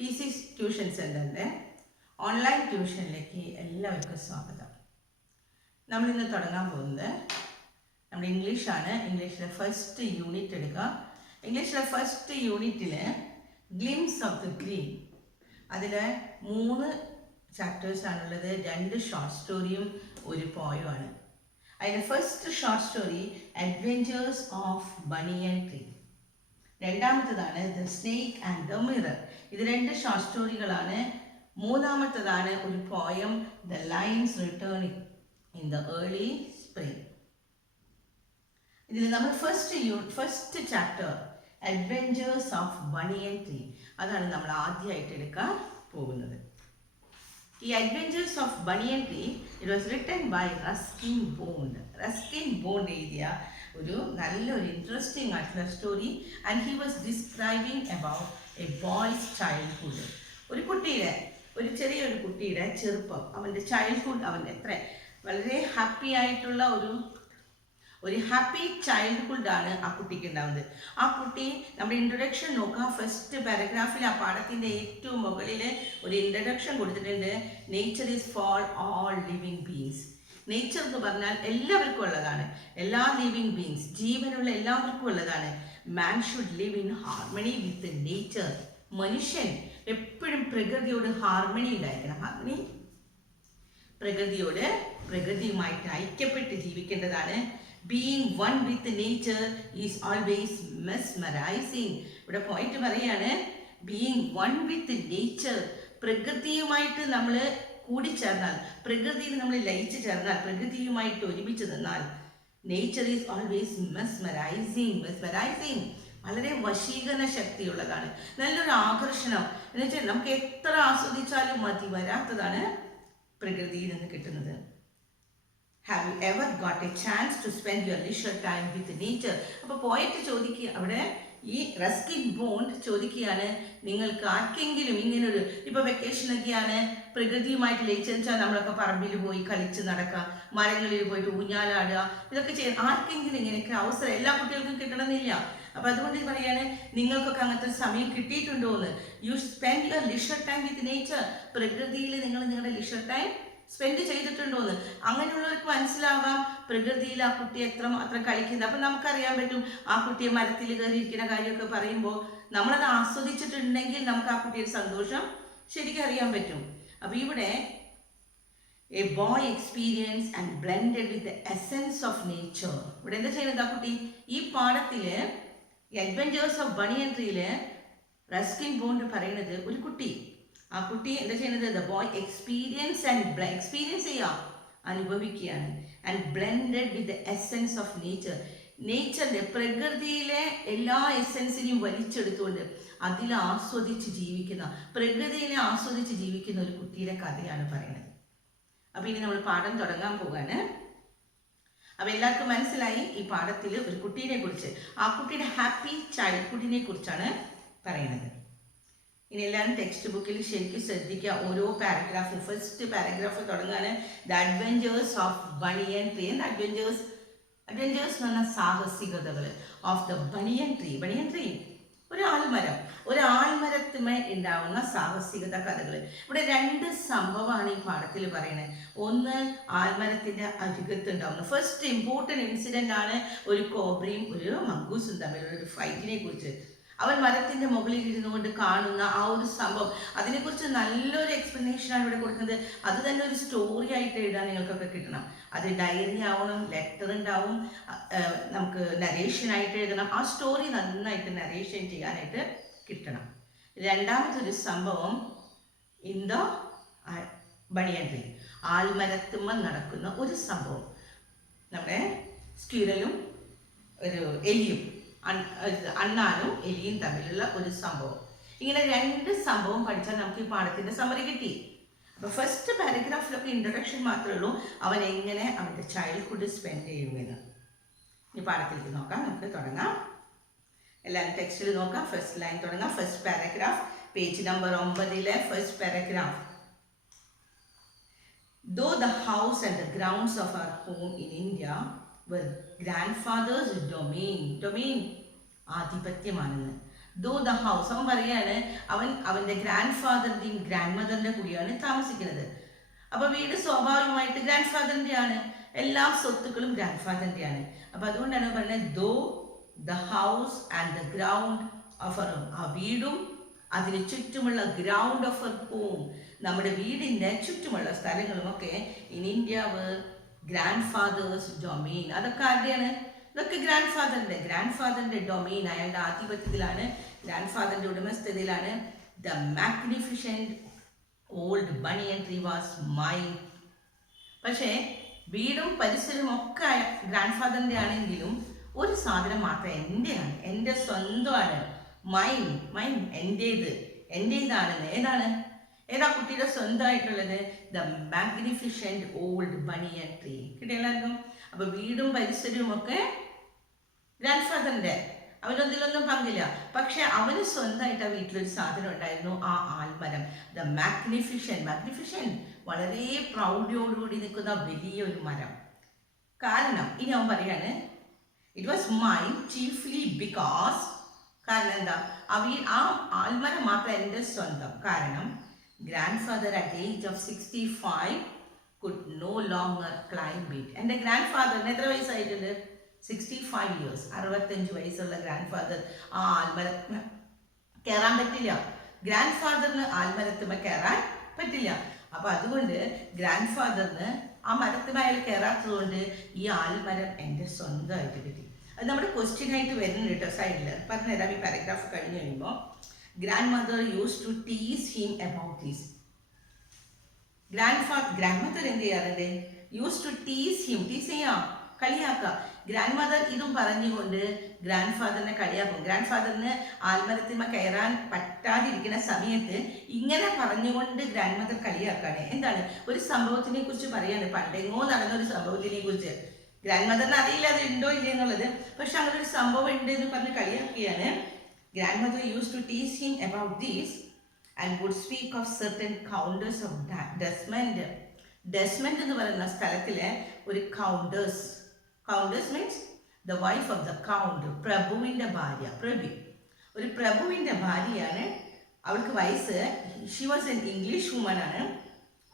PC tuition സെൻ്ററിൻ്റെ online ട്യൂഷനിലേക്ക് എല്ലാവർക്കും സ്വാഗതം. നമ്മളിന്ന് തുടങ്ങാൻ പോകുന്നത് നമ്മുടെ ഇംഗ്ലീഷാണ്. ഇംഗ്ലീഷിലെ ഫസ്റ്റ് യൂണിറ്റ് എടുക്കുക. ഇംഗ്ലീഷിലെ ഫസ്റ്റ് യൂണിറ്റിൽ ഗ്ലിംസ് ഓഫ് ദ ഗ്രീൻ, അതിൽ 3 ചാപ്റ്റേഴ്സാണുള്ളത്. 2 ഷോർട്ട് സ്റ്റോറിയും ഒരു പോയുമാണ്. അതിൻ്റെ first short story adventures of banyan tree. രണ്ടാമത്തതാണ് the snake and the mirror. ഇത് 2 ഷോർട്ട് സ്റ്റോറികളാണ്. മൂന്നാമത്തതാണ് ഒരു poem the lines returning in the early spring. ഇതിൽ നമ്മൾ first chapter adventures of banyan tree, അതാണ് നമ്മൾ ആദ്യമായിട്ട് എടുക്കാൻ പോകുന്നത്. ഈ adventures of banyan tree it was written by Ruskin Bond. Ruskin Bond എഴുതിയ ഒരു നല്ലൊരു ഇൻട്രസ്റ്റിംഗ് ആയിട്ടുള്ള story. And he was describing about a boys childhood. ഒരു ചെറിയൊരു കുട്ടിയുടെ ചെറുപ്പം, അവൻ്റെ ചൈൽഡ്ഹുഡ്, അവൻ്റെ വളരെ ഹാപ്പി ആയിട്ടുള്ള ഒരു ഹാപ്പി ചൈൽഡ്ഹുഡാണ് ആ കുട്ടിക്ക് ഉണ്ടാവുന്നത്. ആ കുട്ടി നമ്മുടെ ഇൻട്രൊഡക്ഷൻ നോക്കുക. ഫസ്റ്റ് പാരഗ്രാഫിൽ ആ പാഠത്തിൻ്റെ ഏറ്റവും മുകളിൽ ഒരു ഇൻട്രൊഡക്ഷൻ കൊടുത്തിട്ടുണ്ട്. Nature is for all living beings. Nature എന്ന് പറഞ്ഞാൽ എല്ലാവർക്കും ഉള്ളതാണ്. എല്ലാ ലിവിങ് ബീങ്സ്, ജീവനുള്ള എല്ലാവർക്കും ഉള്ളതാണ്. Man should live in harmony with nature. മനുഷ്യൻ എപ്പോഴും പ്രകൃതിയോട് ഹാർമണി ഉണ്ടായിരിക്കണം. ഹാർമണി, പ്രകൃതിയുമായിട്ട് ഐക്യപ്പെട്ട് ജീവിക്കേണ്ടതാണ്. Being one with nature is always mesmerising. ഇവിടെ പോയിന്റ് പറയാണ്, ബീയിങ് വൺ വിത്ത് നേച്ചർ, പ്രകൃതിയുമായിട്ട് നമ്മൾ കൂടിച്ചേർന്നാൽ, പ്രകൃതിയിൽ നമ്മൾ ലയിച്ചു ചേർന്നാൽ, പ്രകൃതിയുമായിട്ട് ഒരുമിച്ച് നിന്നാൽ, നേച്ചർ ഈസ് ഓൾവേസ് മെസ്മറൈസിങ്, വളരെ വശീകരണ ശക്തിയുള്ളതാണ്. നല്ലൊരു ആകർഷണം എന്ന് വെച്ചാൽ നമുക്ക് എത്ര ആസ്വദിച്ചാലും മതി വരാത്തതാണ് പ്രകൃതിയിൽ നിന്ന് കിട്ടുന്നത്. Have you ever got a chance to spend your leisure time with nature? അപ്പോൾ പോയിട്ട് ചോദിക്കുക, അവിടെ ഈ റസ്കിൻ ബോണ്ട് ചോദിക്കുകയാണ്, നിങ്ങൾക്ക് ആർക്കെങ്കിലും ഇങ്ങനൊരു, ഇപ്പോൾ വെക്കേഷനൊക്കെയാണ്, പ്രകൃതിയുമായിട്ട് ലയിച്ചെന്ന് വെച്ചാൽ നമ്മളൊക്കെ പറമ്പിൽ പോയി കളിച്ച് നടക്കുക, മരങ്ങളിൽ പോയിട്ട് ഊഞ്ഞാലാടുക, ഇതൊക്കെ ചെയ്യാൻ ആർക്കെങ്കിലും ഇങ്ങനെയൊക്കെ അവസരം എല്ലാ കുട്ടികൾക്കും കിട്ടണമെന്നില്ല. അപ്പോൾ അതുകൊണ്ട് പറയാണ്, നിങ്ങൾക്കൊക്കെ അങ്ങനത്തെ സമയം കിട്ടിയിട്ടുണ്ടോ എന്ന്. You spend your leisure time with nature. പ്രകൃതിയിൽ നിങ്ങൾ നിങ്ങളുടെ ലിഷർ ടൈം സ്പെൻഡ് ചെയ്തിട്ടുണ്ടോ എന്ന്. അങ്ങനെയുള്ളവർക്ക് മനസ്സിലാവാം പ്രകൃതിയിൽ ആ കുട്ടി എത്രമാത്രം കളിക്കുന്നത്. അപ്പം നമുക്കറിയാൻ പറ്റും, ആ കുട്ടിയെ മരത്തിൽ കയറിയിരിക്കുന്ന കാര്യമൊക്കെ പറയുമ്പോൾ നമ്മളത് ആസ്വദിച്ചിട്ടുണ്ടെങ്കിൽ നമുക്ക് ആ കുട്ടിയുടെ സന്തോഷം ശരിക്കും അറിയാൻ പറ്റും. അപ്പോൾ ഇവിടെ A boy experience and blended with the essence of nature. ഇവിടെ എന്താ ചെയ്യുന്നത് ആ കുട്ടി? ഈ പാഠത്തിൽ അഡ്വെഞ്ചേഴ്സ് ഓഫ് ബണിയൻ ട്രീയിൽ റസ്കിൻ ബോണ്ട് പറയുന്നത്, ഒരു കുട്ടി, ആ കുട്ടി എന്താ ചെയ്യുന്നത്? ദ ബോയ് എക്സ്പീരിയൻസ് ചെയ്യുക, അനുഭവിക്കുകയാണ്. And blended with the essence of nature. നേച്ചറിൻ്റെ, പ്രകൃതിയിലെ എല്ലാ എസെൻസിനെയും വലിച്ചെടുത്തുകൊണ്ട് അതിൽ ആസ്വദിച്ച് ജീവിക്കുന്ന, പ്രകൃതിയിലെ ആസ്വദിച്ച് ജീവിക്കുന്ന ഒരു കുട്ടിയുടെ കഥയാണ് പറയുന്നത്. അപ്പോൾ ഇനി നമ്മൾ പാഠം തുടങ്ങാൻ പോവാണ്. അപ്പോൾ എല്ലാവർക്കും മനസ്സിലായി ഈ പാഠത്തിൽ ഒരു കുട്ടീനെ കുറിച്ച്, ആ കുട്ടിയുടെ ഹാപ്പി ചൈൽഡ്ഹുഡിനെ കുറിച്ചാണ് പറയുന്നത്. ഇനി എല്ലാവരും ടെക്സ്റ്റ് ബുക്കിൽ ശരിക്കും ശ്രദ്ധിക്കുക. ഓരോ പാരഗ്രാഫും, ഫസ്റ്റ് പാരഗ്രാഫ് തുടങ്ങാണ് the adventures of banyan tree. Adventures എന്ന് പറഞ്ഞാൽ സാഹസികതകൾ of the banyan tree. Banyan tree ഒരു ആൽമരത്തുമേ ഉണ്ടാവുന്ന സാഹസികത കഥകൾ. ഇവിടെ 2 സംഭവമാണ് ഈ പാഠത്തിൽ പറയുന്നത്. ഒന്ന്, ആൽമരത്തിൻ്റെ അരികത്ത് ഉണ്ടാവുന്ന ഫസ്റ്റ് ഇമ്പോർട്ടൻറ്റ് ഇൻസിഡൻ്റ് ആണ് ഒരു കോബ്രയും ഒരു മംഗൂസും തമ്മിലുള്ള ഒരു ഫൈറ്റിനെ കുറിച്ച്. അവൻ മരത്തിൻ്റെ മുകളിൽ ഇരുന്നുകൊണ്ട് കാണുന്ന ആ ഒരു സംഭവം, അതിനെക്കുറിച്ച് നല്ലൊരു എക്സ്പ്ലനേഷനാണ് ഇവിടെ കൊടുക്കുന്നത്. അത് തന്നെ ഒരു സ്റ്റോറി ആയിട്ട് എഴുതാൻ നിങ്ങൾക്കൊക്കെ കിട്ടണം. അത് ഡയറി ആവണം, ലെറ്റർ ഉണ്ടാവും, നമുക്ക് നരേഷനായിട്ട് എഴുതണം. ആ സ്റ്റോറി നന്നായിട്ട് നരേഷൻ ചെയ്യാനായിട്ട് കിട്ടണം. രണ്ടാമതൊരു സംഭവം ഇൻ ദ ബണിയൻ ട്രീ, ആൽമരത്തുമ്മ നടക്കുന്ന ഒരു സംഭവം. നമ്മുടെ സ്ക്വിറലും ഒരു എലിയും, അണ്ണാനും എലിയും തമ്മിലുള്ള ഒരു സംഭവം. ഇങ്ങനെ 2 സംഭവം പഠിച്ചാൽ നമുക്ക് ഈ പാഠത്തിൻ്റെ സമ്മറി കിട്ടി. അപ്പോൾ ഫസ്റ്റ് പാരഗ്രാഫിലൊക്കെ ഇൻട്രൊഡക്ഷൻ മാത്രമേ ഉള്ളൂ, അവൻ എങ്ങനെ അവൻ്റെ ചൈൽഡ്ഹുഡ് സ്പെൻഡ് ചെയ്യുമെന്ന്. ഈ പാഠത്തിലേക്ക് നോക്കാം, നമുക്ക് തുടങ്ങാം. എല്ലാവരും ടെക്സ്റ്റിൽ നോക്കാം. ഫസ്റ്റ് ലൈൻ തുടങ്ങാം. First paragraph, page number 9 first paragraph. Though the house and the grounds of our home in India were grandfather's domain, ആധിപത്യമാണെന്ന്. ദോ ദ ഹൗസ്, അവൻ പറയാണ് അവൻ്റെ ഗ്രാൻഡ് ഫാദറിൻ്റെയും ഗ്രാൻഡ് മദറിൻ്റെ കൂടിയാണ് താമസിക്കുന്നത്. അപ്പോൾ വീട് സ്വാഭാവികമായിട്ട് ഗ്രാൻഡ് ഫാദറിൻ്റെ ആണ്, എല്ലാ സ്വത്തുക്കളും ഗ്രാൻഡ് ഫാദറിൻ്റെ ആണ്. അപ്പോൾ അതുകൊണ്ടാണ് പറയുന്നത് though the house and the ground of her home, ആ വീടും അതിന് ചുറ്റുമുള്ള ഗ്രൗണ്ട് ഓഫ് എർ ഹോം, നമ്മുടെ വീടിൻ്റെ ചുറ്റുമുള്ള സ്ഥലങ്ങളുമൊക്കെ in India where grandfather's domain. അതൊക്കെ ആരുടെയാണ്? ഇതൊക്കെ ഗ്രാൻഡ് ഫാദറിൻ്റെ ഡൊമെയിൻ, അയാളുടെ ആധിപത്യത്തിലാണ്, ഗ്രാൻഡ് ഫാദറിൻ്റെ ഉടമസ്ഥതയിലാണ്. The magnificent old banyan tree was mine. പക്ഷേ വീടും പരിസരവും ഒക്കെ ഗ്രാൻഡ് ഫാദറിൻ്റെ ആണെങ്കിലും ഒരു സാധനം മാത്രം എൻ്റെയാണ്, എൻ്റെ സ്വന്തമാണ്. മൈൻ എൻ്റേതാണ്. ഏതാ കുട്ടിയുടെ സ്വന്തമായിട്ടുള്ളത്? The magnificent old banyan tree. കിട്ടിയെല്ലാവർക്കും? അപ്പോൾ വീടും പരിസരവും ഒക്കെ ഗ്രാൻഡ് ഫാദറിൻ്റെ, അവനൊന്നിലൊന്നും പങ്കില്ല. പക്ഷെ അവന് സ്വന്തമായിട്ട് ആ വീട്ടിലൊരു സാധനം ഉണ്ടായിരുന്നു, ആ ആൽമരം. ദ മാഗ്നിഫിഷ്യൻ വളരെ പ്രൗഢിയോടുകൂടി നിൽക്കുന്ന വലിയൊരു മരം. കാരണം ഇനി അവൻ പറയാണ് it was mine chiefly because, കാരണം എന്താ? ആ ആൽമരം മാത്രം എൻ്റെ സ്വന്തം. കാരണം grand father at age of 65 could no longer climb it. എൻ്റെ ഗ്രാൻഡ് ഫാദറിന് എത്ര വയസ്സായിട്ടുണ്ട്? 65 years, 65 വയസ്സുള്ള ഗ്രാൻഡ് ഫാദർ ആ ആൽമരം കയറാൻ പറ്റില്ല. ഗ്രാൻഡ് ഫാദറിന് ആൽമരത്തുമ കയറാൻ പറ്റില്ല. അപ്പോൾ അതുകൊണ്ട് ഗ്രാൻഡ് ഫാദറിന് ആ മരത്തുമ അയാൾ കയറാത്തത് കൊണ്ട് ഈ ആൽമരം എൻ്റെ സ്വന്തമായിട്ട് കിട്ടി. അത് നമ്മുടെ ക്വസ്റ്റ്യൻ ആയിട്ട് വരുന്നുണ്ട് കേട്ടോ സൈഡിൽ. പറഞ്ഞുതരാം. ഈ പാരഗ്രാഫ് കഴിഞ്ഞ് കഴിയുമ്പോൾ grandmother use to tease him about these. Grandmother എന്ത് ചെയ്യാറുണ്ട്? Used to tease him, tease ചെയ്യാം, കളിയാക്കുക. ഗ്രാൻഡ് മദർ ഇതും പറഞ്ഞുകൊണ്ട് ഗ്രാൻഡ് ഫാദറിനെ കളിയാക്കും. ഗ്രാൻഡ് ഫാദറിന് ആൽമരത്തിന്മ കയറാൻ പറ്റാതിരിക്കുന്ന സമയത്ത് ഇങ്ങനെ പറഞ്ഞുകൊണ്ട് ഗ്രാൻഡ് മദർ കളിയാക്കാണ്. എന്താണ്? ഒരു സംഭവത്തിനെ കുറിച്ച് പറയാണ്, പണ്ടെങ്ങോ നടന്ന ഒരു സംഭവത്തിനെ കുറിച്ച്. ഗ്രാൻഡ് മദറിന് അറിയില്ല അത് ഉണ്ടോ ഇല്ല എന്നുള്ളത്, പക്ഷെ അങ്ങനെ ഒരു സംഭവം ഉണ്ട് എന്ന് പറഞ്ഞ് കളിയാക്കിയാണ്. Grandmother use to tease him about these and would speak of certain counters of Desmond. Desmond എന്ന് പറയുന്ന സ്ഥലത്തിലെ ഒരു countess means the wife of the count, പ്രഭുവിൻ്റെ ഭാര്യ. ഒരു പ്രഭുവിൻ്റെ ഭാര്യയാണ്. അവൾക്ക് വയസ്സ്, she was an English woman ആണ്,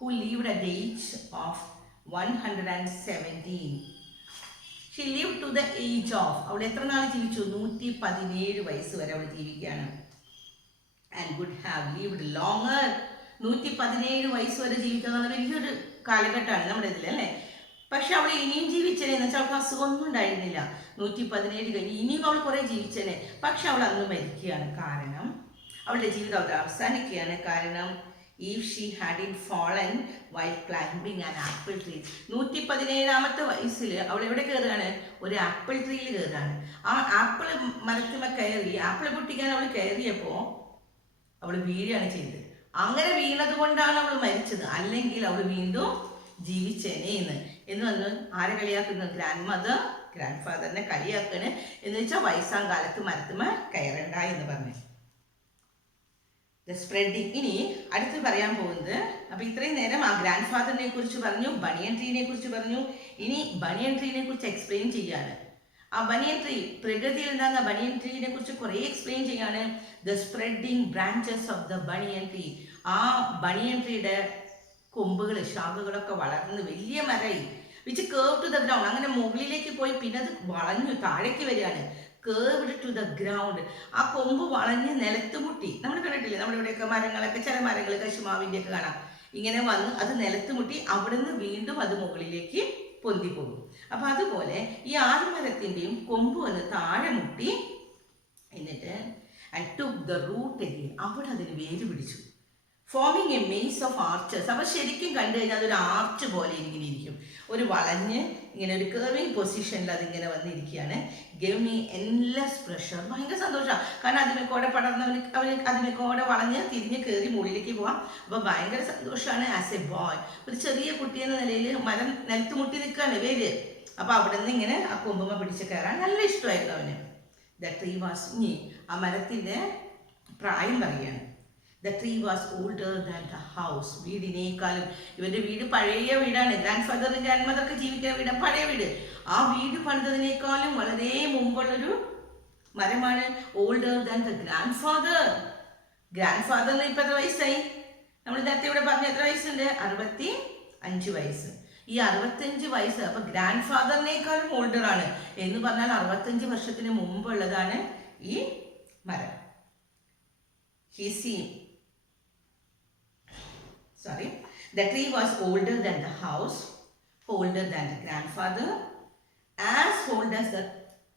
who lived at the age of 117. She live to the age of, അവൾ എത്ര നാൾ ജീവിച്ചു? 117 വയസ്സ് വരെ അവൾ ജീവിക്കുകയാണ്. and would have lived longer. 117 വയസ്സ് വരെ ജീവിക്കുക എന്നുള്ള വലിയൊരു കാലഘട്ടമാണ് നമ്മുടെ ഇതിൽ അല്ലേ. പക്ഷെ അവൾ ഇനിയും ജീവിച്ചേനെ എന്ന് വെച്ചാൽ അവൾക്ക് അസുഖമൊന്നും ഉണ്ടായിരുന്നില്ല. 117 കഴിഞ്ഞ് ഇനിയും അവൾ കുറേ ജീവിച്ചേനെ. പക്ഷെ അവൾ അന്ന് മരിക്കുകയാണ്. കാരണം അവളുടെ ജീവിതം അവിടെ അവസാനിക്കുകയാണ്. കാരണം if she hadn't fallen while climbing an apple tree. 117ാമത്തെ വയസ്സിൽ അവൾ എവിടെ കയറുകയാണ്? ഒരു ആപ്പിൾ ട്രീയിൽ കയറുകയാണ്. ആ ആപ്പിൾ മരത്തുമ്മ കയറി, ആപ്പിൾ പൊട്ടിക്കാൻ അവൾ കയറിയപ്പോൾ അവൾ വീഴുകയാണ് ചെയ്തത്. അങ്ങനെ വീണത് കൊണ്ടാണ് അവൾ മരിച്ചത്, അല്ലെങ്കിൽ അവൾ വീണ്ടും ജീവിച്ചേനെ എന്ന് വന്ന് ആരെ കളിയാക്കുന്നത്? ഗ്രാൻഡ് ഫാദറിനെ കളിയാക്കണ്. എന്ന് വെച്ചാൽ വയസ്സാം കാലത്ത് മരത്തുമ്മ കയറണ്ട എന്ന് പറഞ്ഞു. The spreading. ഇനി അടുത്ത് പറയാൻ പോകുന്നത്, അപ്പോൾ ഇത്രയും നേരം ആ ഗ്രാൻഡ് ഫാദറിനെ കുറിച്ച് പറഞ്ഞു, ബണിയൻ ട്രീനെ കുറിച്ച് പറഞ്ഞു. ഇനി ബണിയൻ ട്രീനെ കുറിച്ച് എക്സ്പ്ലെയിൻ ചെയ്യാണ്. ആ ബനിയൻ ട്രീ, പ്രകൃതിയിൽ ഉണ്ടാകുന്ന ബനിയൻ ട്രീനെ കുറിച്ച് കുറേ എക്സ്പ്ലെയിൻ ചെയ്യാണ്. The spreading branches of the banyan tree. ആ ബനിയൻ ട്രീയുടെ കൊമ്പുകൾ, ശാഖകളൊക്കെ വളർന്ന് വലിയ മരമായി, which curve to the ground. അങ്ങനെ മുകളിലേക്ക് പോയി പിന്നെ അത് വളഞ്ഞു താഴേക്ക് വരികയാണ്. Curved to the ground. ആ കൊമ്പ് വളഞ്ഞ് നിലത്ത് മുട്ടി. നമ്മൾ കണ്ടിട്ടില്ലേ, നമ്മുടെ ഇവിടെയൊക്കെ മരങ്ങളൊക്കെ, ചില മരങ്ങൾ കശുമാവിൻ്റെ ഒക്കെ കാണാം, ഇങ്ങനെ വന്ന് അത് നിലത്ത് മുട്ടി അവിടുന്ന് വീണ്ടും അത് മുകളിലേക്ക് പൊന്തിപ്പോകും. അപ്പം അതുപോലെ ഈ ആൽമരത്തിൻ്റെയും കൊമ്പ് വന്ന് താഴെ മുട്ടി, എന്നിട്ട് and took the root again, അവിടെ അതിന് വേര് പിടിച്ചു. Forming a maze of archers. അപ്പോൾ ശരിക്കും കണ്ടു കഴിഞ്ഞാൽ അതൊരു ആർച്ച് പോലെ ഇങ്ങനെ ഇരിക്കും, ഒരു വളഞ്ഞ് ഇങ്ങനെ ഒരു കർവിങ് പൊസിഷനിൽ അതിങ്ങനെ വന്നിരിക്കുകയാണ്. Give me endless pressure. ഭയങ്കര സന്തോഷമാണ്, കാരണം അതിമേക്കോടെ പടർന്നവന് അവന് അതിമേക്കോടെ വളഞ്ഞ് തിരിഞ്ഞ് കയറി മുകളിലേക്ക് പോവാം. അപ്പോൾ ഭയങ്കര സന്തോഷമാണ്. ആസ് എ ബോയ്, ഒരു ചെറിയ കുട്ടി എന്ന നിലയിൽ മരം നിലത്ത് മുട്ടി നിൽക്കുകയാണ് വേര്. അപ്പോൾ അവിടെ നിന്ന് ഇങ്ങനെ ആ കൊമ്പുമ പിടിച്ച് കയറാൻ നല്ല ഇഷ്ടമായിരുന്നു അവന്. ദ ട്രീ വാസ്, ഇനി ആ മരത്തിൻ്റെ പ്രായം പറയുകയാണ്. The tree was older than the house. വീടിനേക്കാളും, ഇവൻ്റെ വീട് പഴയ വീടാണ്. ഗ്രാൻഡ് ഫാദറും ഗ്രാൻഡ് മദറൊക്കെ ജീവിക്കുന്ന വീട്, പഴയ വീട്. ആ വീട് പണിതതിനേക്കാളും വളരെ മുമ്പുള്ളൊരു മരമാണ് older than the grandfather. ഗ്രാൻഡ് ഫാദറിന് ഇപ്പം എത്ര വയസ്സായി? നമ്മൾ നേരത്തെ ഇവിടെ പറഞ്ഞ എത്ര വയസ്സുണ്ട്? 65 വയസ്സ്. ഈ 65 വയസ്സ് അപ്പൊ ഗ്രാൻഡ് ഫാദറിനേക്കാളും ഓൾഡർ ആണ് എന്ന് പറഞ്ഞാൽ 65 വർഷത്തിന് മുമ്പുള്ളതാണ് ഈ മരം. The tree was older than the house, older than the grandfather, as old as the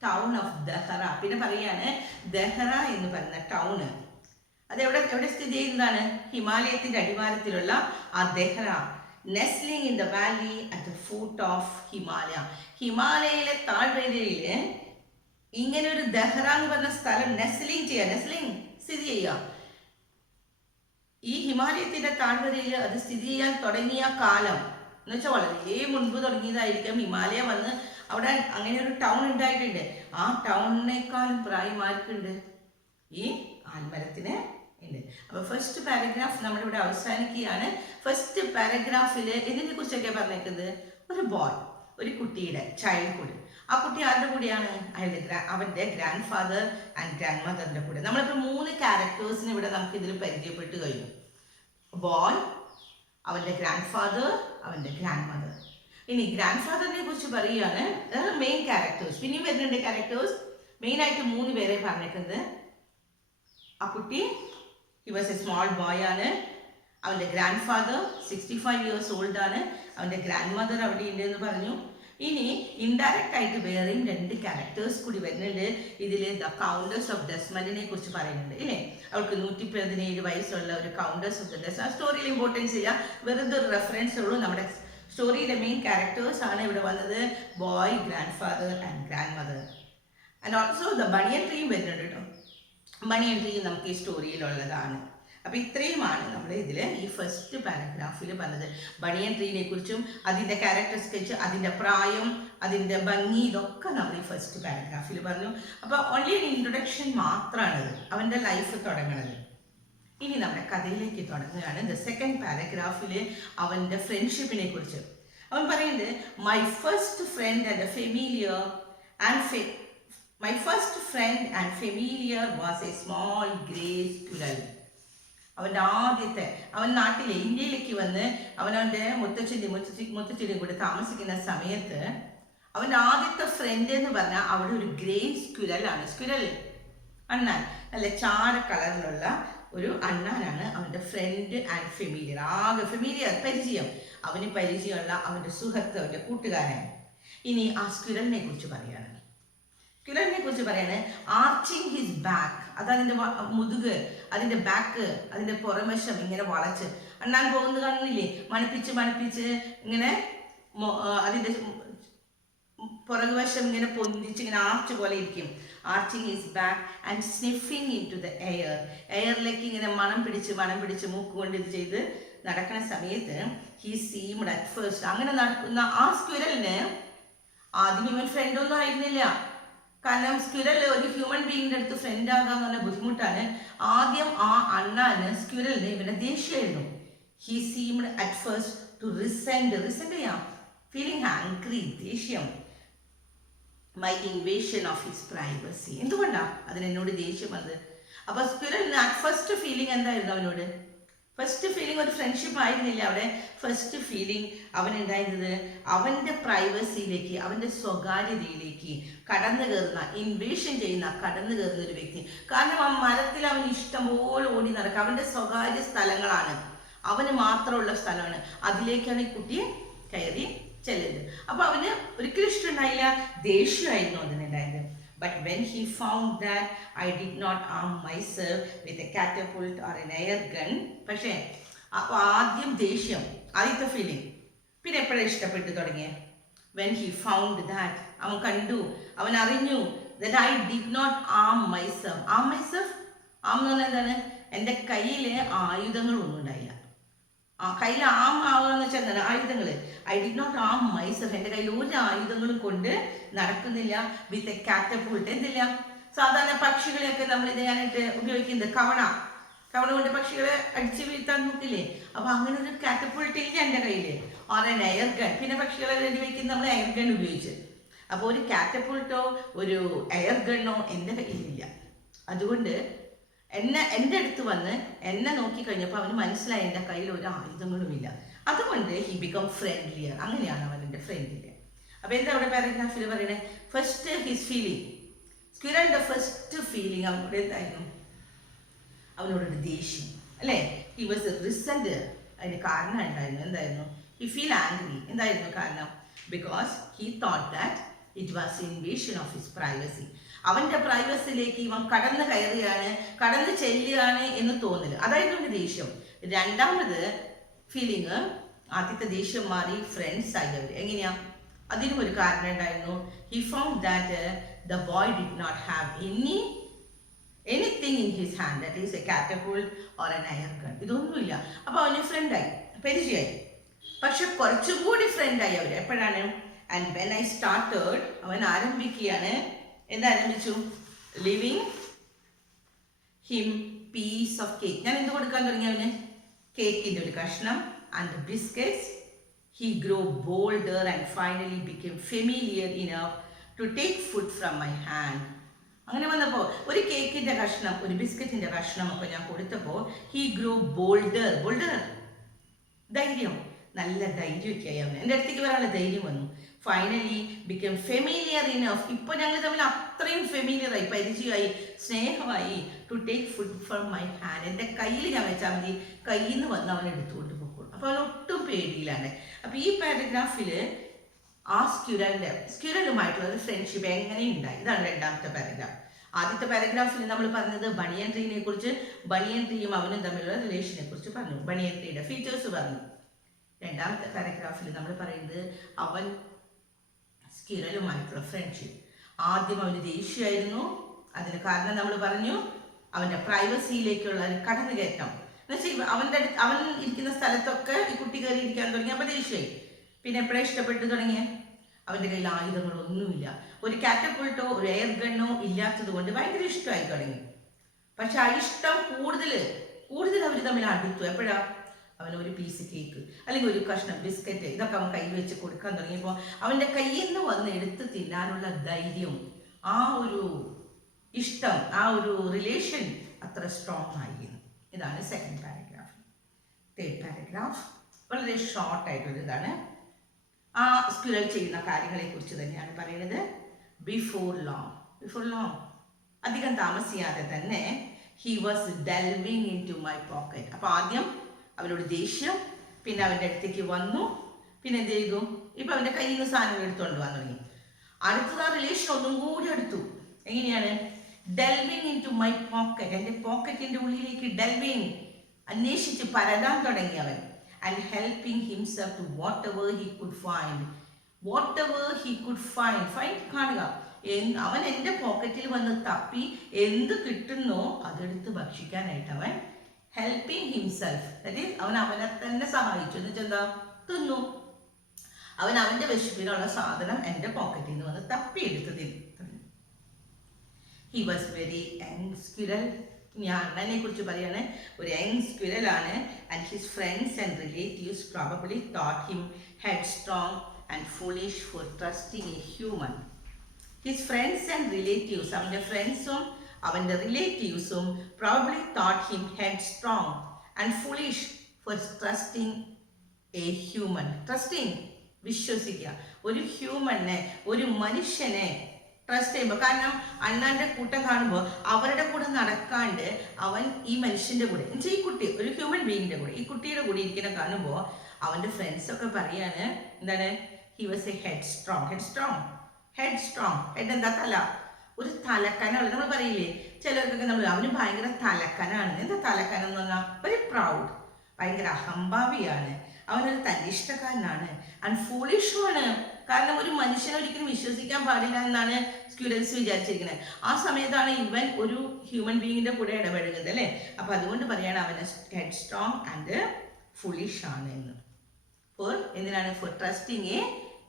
town of Dehra. പിന്നെ പറയാണ് ദഹ്റ എന്ന് പറയുന്ന ടൗണ് അത് എവിടെ സ്ഥിതി ചെയ്യുന്നതാണ്? ഹിമാലയത്തിന്റെ അടിവാരത്തിലുള്ള ആ Dehra. Nestling in the valley at the foot of Himalaya. ഹിമാലയയിലെ താഴ്വരയില് ഇങ്ങനെ ഒരു ദഹ്റ എന്ന് പറഞ്ഞ സ്ഥലം നെസ്ലിംഗ് ചെയ്യുക, നെസ്ലിംഗ് സ്ഥിതി ചെയ്യുക. ഈ ഹിമാലയത്തിന്റെ താഴ്വരയിൽ അത് സ്ഥിതി ചെയ്യാൻ തുടങ്ങിയ കാലം എന്ന് വെച്ചാൽ വളരെ മുൻപ് തുടങ്ങിയതായിരിക്കും. ഹിമാലയ വന്ന് അവിടെ അങ്ങനെ ഒരു ടൗൺ ഉണ്ടായിട്ടുണ്ട്. ആ ടൗണിനേക്കാളും പ്രായമാർക്കുണ്ട് ഈ ആൽമരത്തിന് ഉണ്ട്. അപ്പൊ ഫസ്റ്റ് പാരഗ്രാഫ് നമ്മളിവിടെ അവസാനിക്കുകയാണ്. ഫസ്റ്റ് പാരഗ്രാഫിൽ ഇതിനെ കുറിച്ചൊക്കെ പറഞ്ഞേക്കുന്നത് ഒരു ബോയ്, ഒരു കുട്ടിയുടെ ചൈൽഡ്ഹുഡ്. ആ കുട്ടി ആരുടെ കൂടെയാണ്? അവന്റെ ഗ്രാൻഡ് ഫാദർ ആൻഡ് ഗ്രാൻഡ് മദറിന്റെ കൂടെ. നമ്മളിപ്പോൾ 3 ക്യാരക്ടേഴ്സിനെ ഇവിടെ നമുക്ക് ഇതിൽ പരിചയപ്പെട്ട് കഴിഞ്ഞു. ബോയ്, അവന്റെ ഗ്രാൻഡ് ഫാദർ, അവന്റെ ഗ്രാൻഡ് മദർ. ഇനി ഗ്രാൻഡ് ഫാദറിനെ കുറിച്ച് പറയുകയാണ്. മെയിൻ ക്യാരക്ടേഴ്സ് പിന്നെയും വരുന്നുണ്ട്. ക്യാരക്ടേഴ്സ് മെയിൻ ആയിട്ട് 3 പേരെ പറഞ്ഞിട്ടുണ്ട്. ആ കുട്ടി he was a small boy ആണ്. അവന്റെ ഗ്രാൻഡ് ഫാദർ 65 ഇയേഴ്സ് ഓൾഡ് ആണ്. അവന്റെ ഗ്രാൻഡ് മദർ അവിടെ ഉണ്ട് എന്ന് പറഞ്ഞു. ഇനി ഇൻഡയറക്റ്റ് ആയിട്ട് വേറെയും 2 ക്യാരക്ടേഴ്സ് കൂടി വരുന്നുണ്ട് ഇതിൽ. ദ കൗണ്ടേഴ്സ് ഓഫ് ഡെസ്മൻഡിനെ കുറിച്ച് പറയുന്നുണ്ട് ഇല്ലേ? അവൾക്ക് 117 വയസ്സുള്ള ഒരു കൗണ്ടേഴ്സ് ഓഫ് ദ ഡെസ്മൻഡ്. ആ സ്റ്റോറിയിൽ ഇമ്പോർട്ടൻസ് ഇല്ല, വെറുതെ ഒരു റെഫറൻസ് ഉള്ളൂ. നമ്മുടെ സ്റ്റോറിയിലെ മെയിൻ ക്യാരക്ടേഴ്സ് ആണ് ഇവിടെ വന്നത്. Boy, grandfather and grandmother. And also the banyan ട്രീയും വരുന്നുണ്ട് കേട്ടോ. ബനിയൻ ട്രീ നമുക്ക് ഈ സ്റ്റോറിയിലുള്ളതാണ്. അപ്പം ഇത്രയുമാണ് നമ്മൾ ഇതിൽ ഈ ഫസ്റ്റ് പാരഗ്രാഫിൽ പറഞ്ഞത്. ബനിയൻ ട്രീനെ കുറിച്ചും അതിൻ്റെ ക്യാരക്ടർ സ്കെച്ച്, അതിൻ്റെ പ്രായം, അതിൻ്റെ ഭംഗി, ഇതൊക്കെ നമ്മൾ ഈ ഫസ്റ്റ് പാരഗ്രാഫിൽ പറഞ്ഞു. അപ്പോൾ ഓൺലി ഒരു ഇൻട്രൊഡക്ഷൻ മാത്രമാണിത്, അവൻ്റെ ലൈഫ് തുടങ്ങുന്നത്. ഇനി നമ്മുടെ കഥയിലേക്ക് തുടങ്ങുകയാണ്. ദ സെക്കൻഡ് പാരഗ്രാഫിൽ അവൻ്റെ ഫ്രണ്ട്ഷിപ്പിനെ കുറിച്ച് അവൻ പറയുന്നത് my first friend and familiar was a small grey squirrel. അവൻ്റെ ആദ്യത്തെ, അവൻ നാട്ടിലെ ഇന്ത്യയിലേക്ക് വന്ന് അവനവൻ്റെ മുത്തച്ഛൻ്റെയും കൂടെ താമസിക്കുന്ന സമയത്ത് അവൻ്റെ ആദ്യത്തെ ഫ്രണ്ട് എന്ന് പറഞ്ഞാൽ അവിടെ ഒരു ഗ്രേ സ്ക്വിറലാണ്. സ്ക്വിറൽ അണ്ണാൻ, നല്ല ചാര കളറിലുള്ള ഒരു അണ്ണാനാണ് അവൻ്റെ ഫ്രണ്ട് ആൻഡ് ഫെമിലിയർ. ആകെ ഫെമിലിയർ പരിചയം, അവന് പരിചയമുള്ള അവൻ്റെ സുഹൃത്ത്, അവൻ്റെ കൂട്ടുകാരൻ. ഇനി ആ സ്ക്വിറലിനെ കുറിച്ച് പറയാണ്. ആർച്ചിങ് ഹിസ് ബാക്ക്, അതതിൻ്റെ മുതുക്, അതിൻ്റെ ബാക്ക്, അതിൻ്റെ പുറംവശം ഇങ്ങനെ വളച്ച് അണ്ണാൻ പോകുന്നത് കാണുന്നില്ലേ? മണിപ്പിച്ച് ഇങ്ങനെ അതിൻ്റെ പുറകുവശം ഇങ്ങനെ പൊന്തിച്ച് ഇങ്ങനെ ആർച്ച് പോലെ ഇരിക്കും. Arching his back and sniffing into the എയറിലേക്ക് ഇങ്ങനെ മണം പിടിച്ച് മൂക്ക് കൊണ്ട് ഇത് ചെയ്ത് നടക്കുന്ന സമയത്ത് ഹി സീംഡ് അറ്റ് ഫസ്റ്റ്, അങ്ങനെ നടക്കുന്ന ആ സ്ക്വിറലിന് ആദ്യം ഇവൻ ഫ്രണ്ടൊന്നും ആയിരുന്നില്ല. കാരണം സ്ക്വിറൽ ഒരു ഹ്യൂമൻ ബീയിങ്ങിൻ്റെ അടുത്ത് ഫ്രണ്ട് ആകാന്ന് പറഞ്ഞ ബുദ്ധിമുട്ടാണ്. ആദ്യം ആ അണ്ണാന് സ്ക്വിറലിന് ഇവനെ ദേഷ്യമായിരുന്നു. He seemed at first to resent ചെയ്യാം, ഫീലിംഗ് ആംഗ്രി, ദേഷ്യം. My invasion of his privacy, എന്തുകൊണ്ടാ അതിനെന്നോട് ദേഷ്യം വന്നത്? അപ്പൊ സ്ക്വിറലിന് അറ്റ് ഫസ്റ്റ് ഫീലിംഗ് എന്തായിരുന്നു അവനോട്? ഫസ്റ്റ് ഫീലിംഗ് ഒരു ഫ്രണ്ട്ഷിപ്പ് ആയിരുന്നില്ല അവിടെ. ഫസ്റ്റ് ഫീലിംഗ് അവനുണ്ടായിരുന്നത് അവൻ്റെ പ്രൈവസിയിലേക്ക്, അവൻ്റെ സ്വകാര്യതയിലേക്ക് കടന്നു കയറുന്ന, ഇൻവേഷൻ ചെയ്യുന്ന, കടന്നു കയറുന്ന ഒരു വ്യക്തി. കാരണം ആ മരത്തിൽ അവൻ ഇഷ്ടംപോലെ ഓടി നടക്കുക, അവൻ്റെ സ്വകാര്യ സ്ഥലങ്ങളാണ്, അവന് മാത്രമുള്ള സ്ഥലമാണ്. അതിലേക്കാണ് ഈ കുട്ടിയെ കയറി ചെല്ലുന്നത്. അപ്പൊ അവന് ഒരിക്കലും ഇഷ്ടമുണ്ടായില്ല, ദേഷ്യമായിരുന്നു അതിനുണ്ടായത്. But when he found that I did not arm myself with a catapult or an air gun, പക്ഷേ അപ്പോൾ ആദ്യം ദേഷ്യം, ആദ്യത്തെ ഫീലിംഗ്. പിന്നെ എപ്പോഴാണ് ഇഷ്ടപ്പെട്ടു തുടങ്ങിയ? When he found that, അവൻ കണ്ടു, അവൻ അറിഞ്ഞു that I did not arm myself. Arm എന്ന് പറഞ്ഞാൽ എന്താണ്? എൻ്റെ കയ്യിൽ ആയുധങ്ങളൊന്നും ഉണ്ടായില്ല. കയ്യിൽ ആവുകയെന്ന് വെച്ചാൽ എന്താണ്? ആയുധങ്ങൾ. I did not arm myself, എൻ്റെ കയ്യിൽ ഒരു ആയുധങ്ങളും കൊണ്ട് നടക്കുന്നില്ല. വിത്ത് എ കാറ്റപുൾട്ട്, എന്തില്ല? സാധാരണ പക്ഷികളെയൊക്കെ നമ്മൾ ഇതിനായിട്ട് ഉപയോഗിക്കുന്നത് കവണ കൊണ്ട് പക്ഷികളെ അടിച്ചു വീഴ്ത്താൻ നോക്കില്ലേ? അപ്പൊ അങ്ങനെ ഒരു കാറ്റപുൾട്ട് ഇല്ല എൻ്റെ കയ്യിൽ. Or N air gun. പിന്നെ പക്ഷികളെ വെടിവെക്കുന്ന നമ്മൾ എയർ ഗൺ ഉപയോഗിച്ച്. അപ്പോൾ ഒരു കാറ്റപ്പുൾട്ടോ ഒരു എയർ ഗണ്ണോ എൻ്റെ കയ്യിലില്ല. അതുകൊണ്ട് എൻ്റെ അടുത്ത് വന്ന് എന്നെ നോക്കി കഴിഞ്ഞപ്പോൾ അവന് മനസ്സിലായി എൻ്റെ കയ്യിൽ ഒരു ആയുധങ്ങളുമില്ല. അതുകൊണ്ട് ഹി ബിക്കം ഫ്രണ്ട്ലിയർ. അങ്ങനെയാണ് അവൻ എൻ്റെ ഫ്രണ്ട്ലിയർ. അപ്പോൾ എന്താ അവിടെ പാരഗ്രാഫിൽ പറയണേ? ഫസ്റ്റ് ഹിസ് ഫീലിംഗ്, സ്ക്വിറലിൻ്റെ ഫസ്റ്റ് ഫീലിംഗ് അവനോട് എന്തായിരുന്നു? അവനോടൊരു ദേഷ്യം, അല്ലേ? He was resent. അതിന് കാരണം ഉണ്ടായിരുന്നു. എന്തായിരുന്നു? He feel angry. എന്തായിരുന്നു കാരണം? Because he thought that it was invasion of his privacy. അവൻ്റെ പ്രൈവസിയിലേക്ക് ഇവൻ കടന്നു കയറുകയാണ്, കടന്നു ചെല്ലുകയാണ് എന്ന് തോന്നല്. അതായിരുന്നു അവൻ്റെ ദേഷ്യം. രണ്ടാമത് ഫീലിംഗ്, ആദ്യത്തെ ദേഷ്യം മാറി ഫ്രണ്ട്സ് ആയി അവർ. എങ്ങനെയാ? അതിനും ഒരു കാരണം ഉണ്ടായിരുന്നു. He found that the boy did not have anything in his hand, that is a catapult or an air gun. ഇതൊന്നുമില്ല. അപ്പോൾ അവന് ഫ്രണ്ടായി, പരിചയമായി. പക്ഷെ കുറച്ചും കൂടി ഫ്രണ്ടായി അവർ. എപ്പോഴാണ്? ആൻഡ് വെൻ ഐ സ്റ്റാർട്ടഡ്, അവൻ ആരംഭിക്കുകയാണ്. എന്താരംഭിച്ചു? ലിവിങ് ഹിം പീസ് ഓഫ് കേക്ക്. ഞാൻ എന്ത് കൊടുക്കാൻ തുടങ്ങി അവന്? കേക്കിൻ്റെ ഒരു കഷ്ണം and biscuits. He grow bolder and finally become familiar enough to take food from my hand. അങ്ങനെ വന്നപ്പോൾ ഒരു കേക്കിൻ്റെ കഷ്ണം, ഒരു ബിസ്ക്കറ്റിൻ്റെ കഷ്ണം ഒക്കെ ഞാൻ കൊടുത്തപ്പോൾ ഹി ഗ്രോ ബോൾഡർ. ബോൾഡർ ധൈര്യം, നല്ല ധൈര്യമൊക്കെ ആയി അവന്. എൻ്റെ അടുത്തേക്ക് വരാനുള്ള ധൈര്യം വന്നു. Finally become familiar enough. ഇപ്പോൾ ഞങ്ങൾ തമ്മിൽ അത്രയും ഫെമിലിയറായി, പരിചയമായി, സ്നേഹമായി. To take food from my hand. എൻ്റെ കയ്യിൽ ഞാൻ വെച്ചാൽ മതി, കയ്യിൽ നിന്ന് വന്ന് അവൻ എടുത്തുകൊണ്ട് പോകും. അപ്പോൾ അവൻ ഒട്ടും പേടിയിലാണ്. അപ്പോൾ ഈ പാരഗ്രാഫിൽ ആ സ്ക്വിറലുമായിട്ടുള്ള ഒരു ഫ്രണ്ട്ഷിപ്പ് എങ്ങനെയുണ്ടായി, ഇതാണ് രണ്ടാമത്തെ പാരഗ്രാഫ്. ആദ്യത്തെ പാരഗ്രാഫിൽ നമ്മൾ പറഞ്ഞത് ബണിയൻ ട്രീനെ കുറിച്ച്, ബണിയൻ ട്രീയും അവനും തമ്മിലുള്ള റിലേഷനെ കുറിച്ച് പറഞ്ഞു, ബണിയൻ ട്രീയുടെ ഫീച്ചേഴ്സ് പറഞ്ഞു. രണ്ടാമത്തെ പാരഗ്രാഫിൽ നമ്മൾ പറയുന്നത് അവൻ സ്ക്വിറലുമായിട്ടുള്ള ഫ്രണ്ട്ഷിപ്പ്. ആദ്യം അവന് ദേഷ്യമായിരുന്നു. അതിന് കാരണം നമ്മൾ പറഞ്ഞു, അവൻ്റെ പ്രൈവസിയിലേക്കുള്ള ഒരു കടന്നുകയറ്റം. എന്നുവെച്ചാൽ അവൻ ഇരിക്കുന്ന സ്ഥലത്തൊക്കെ ഈ കുട്ടി കയറി ഇരിക്കാൻ തുടങ്ങി. അപ്പോൾ ദേഷ്യമായി. പിന്നെ എപ്പോഴാണ് ഇഷ്ടപ്പെട്ടു തുടങ്ങിയ? അവൻ്റെ കയ്യിൽ ആയുധങ്ങളൊന്നുമില്ല, ഒരു കാറ്റപ്പുൾട്ടോ ഒരു എയർ ഗണ്ണോ ഇല്ലാത്തത് കൊണ്ട് ഭയങ്കര ഇഷ്ടമായി തുടങ്ങി. പക്ഷെ ആ ഇഷ്ടം കൂടുതൽ അവർ തമ്മിൽ അടുത്തു. എപ്പോഴാ? അവൻ ഒരു പീസ് കേക്ക് അല്ലെങ്കിൽ ഒരു കഷ്ണം ബിസ്ക്കറ്റ് ഇതൊക്കെ അവൻ കൈ വെച്ച് കൊടുക്കാൻ തുടങ്ങിയപ്പോൾ അവൻ്റെ കയ്യിൽ നിന്ന് വന്ന് എടുത്ത് തിന്നാനുള്ള ധൈര്യം, ആ ഒരു ഇഷ്ടം, ആ ഒരു റിലേഷൻ അത്ര സ്ട്രോങ് ആയിരുന്നു. ഇതാണ് സെക്കൻഡ് പാരഗ്രാഫ്. തേർഡ് പാരഗ്രാഫ് വളരെ ഷോർട്ടായിട്ടുള്ള ഇതാണ്. ആ സ്ക്വിറൽ ചെയ്യുന്ന കാര്യങ്ങളെ കുറിച്ച് തന്നെയാണ് പറയുന്നത്. ബിഫോർ ലോങ്, അധികം താമസിയാതെ തന്നെ he was delving into my pocket. അപ്പോൾ ആദ്യം അവനോട് ദേഷ്യം, പിന്നെ അവൻ്റെ അടുത്തേക്ക് വന്നു, പിന്നെ എന്ത് ചെയ്തു? ഇപ്പം അവൻ്റെ കയ്യിൽ നിന്ന് സാധനങ്ങൾ എടുത്തുകൊണ്ട് പോകാൻ തുടങ്ങി. അടുത്തത് ആ റിലേഷൻ ഒന്നും കൂടി എടുത്തു. എങ്ങനെയാണ്? Delving into my pocket. എൻ്റെ പോക്കറ്റിൻ്റെ ഉള്ളിലേക്ക് ഡെൽവിങ്, അന്വേഷിച്ച് പരതാൻ തുടങ്ങി അവൻ. And helping himself to whatever he could find. Find കാണുക. അവൻ എൻ്റെ പോക്കറ്റിൽ വന്ന് തപ്പി എന്ത് കിട്ടുന്നോ അതെടുത്ത് ഭക്ഷിക്കാനായിട്ട് അവൻ ഹെൽപ്പിംഗ് ഹിംസെൽഫ്, ദാറ്റ് ഈസ് അവൻ അവനെ തന്നെ സഹായിച്ചു. എന്ന് വെച്ചാൽ എന്താ? തിന്നു. അവൻ അവൻ്റെ വിശപ്പിനുള്ള സാധനം എൻ്റെ പോക്കറ്റിൽ നിന്ന് വന്ന് തപ്പി എടുത്ത് തിന്നു. He was very young squirrel. ഞാൻ അണ്ണനെ കുറിച്ച് പറയാണ്, ഒരു യങ് സ്ക്വിറലാണ്. And his friends and relatives probably thought him headstrong and foolish for trusting a human. His friends and relatives, അവൻ്റെ ഫ്രണ്ട്സും അവൻ്റെ റിലേറ്റീവ്സും probably thought him headstrong and foolish for trusting a human. Trusting, വിശ്വസിക്കുക. ഒരു ഹ്യൂമനെ, ഒരു മനുഷ്യനെ trust ചെയ്യുമ്പോൾ, കാരണം അണ്ണാൻ്റെ കൂട്ടം കാണുമ്പോൾ അവരുടെ കൂടെ നടക്കാണ്ട് അവൻ ഈ മനുഷ്യൻ്റെ കൂടെ, എന്നുവെച്ചാൽ ഈ കുട്ടി ഒരു ഹ്യൂമൻ ബീയിങ്ങിൻ്റെ കൂടെ, ഈ കുട്ടിയുടെ കൂടെ ഇരിക്കുന്ന കാണുമ്പോൾ അവൻ്റെ ഫ്രണ്ട്സൊക്കെ പറയാണ് എന്താണ്? He was a headstrong. Head എന്താ? തല. ഒരു തലക്കനാണ്. നമ്മൾ പറയില്ലേ ചിലർക്കൊക്കെ, നമ്മൾ അവന് ഭയങ്കര തലക്കനാണ്. എന്താ തലക്കനം എന്ന് പറഞ്ഞാൽ? വെരി പ്രൗഡ്, ഭയങ്കര അഹംഭാവിയാണ്, അവനൊരു തന്നിഷ്ടക്കാരനാണ്. ആൻഡ് ഫൂളിഷുമാണ്. കാരണം ഒരു മനുഷ്യനെ ഒരിക്കലും വിശ്വസിക്കാൻ പാടില്ല എന്നാണ് സ്റ്റുഡൻസ് വിചാരിച്ചിരിക്കുന്നത്. ആ സമയത്താണ് ഇവൻ ഒരു ഹ്യൂമൻ ബീയിങ്ങിൻ്റെ കൂടെ ഇടപഴകുന്നത്, അല്ലേ? അപ്പോൾ അതുകൊണ്ട് പറയാണ് അവന് ഹെഡ്സ്ട്രോങ് ആൻഡ് ഫുളിഷ് ആണ് എന്ന്. എന്തിനാണ്? For trusting a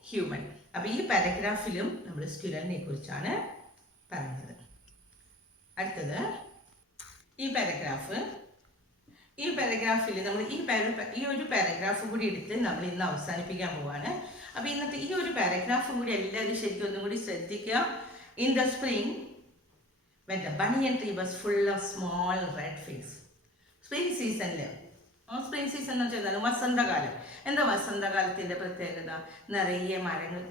human. അപ്പോൾ ഈ പാരഗ്രാഫിലും നമ്മൾ സ്ക്വിറലിനെ കുറിച്ചാണ് പറയുന്നത്. അടുത്തത് ഈ പാരഗ്രാഫ് ഈ പാരഗ്രാഫിൽ നമ്മൾ ഈ ഒരു പാരഗ്രാഫ് കൂടി എടുത്ത് നമ്മൾ ഇന്ന് അവസാനിപ്പിക്കാൻ പോവാണ്. അപ്പോൾ ഇന്നത്തെ ഈ ഒരു പാരഗ്രാഫും കൂടി എല്ലാവരും ശരിക്കും ഒന്നും കൂടി ശ്രദ്ധിക്കുക. In the spring when the banyan tree was full of small red figs. Spring സീസണിൽ, സ്പ്രിംഗ് സീസൺ എന്ന് വെച്ചാൽ വസന്തകാലം. എന്താ വസന്തകാലത്തിൻ്റെ പ്രത്യേകത? നിറയെ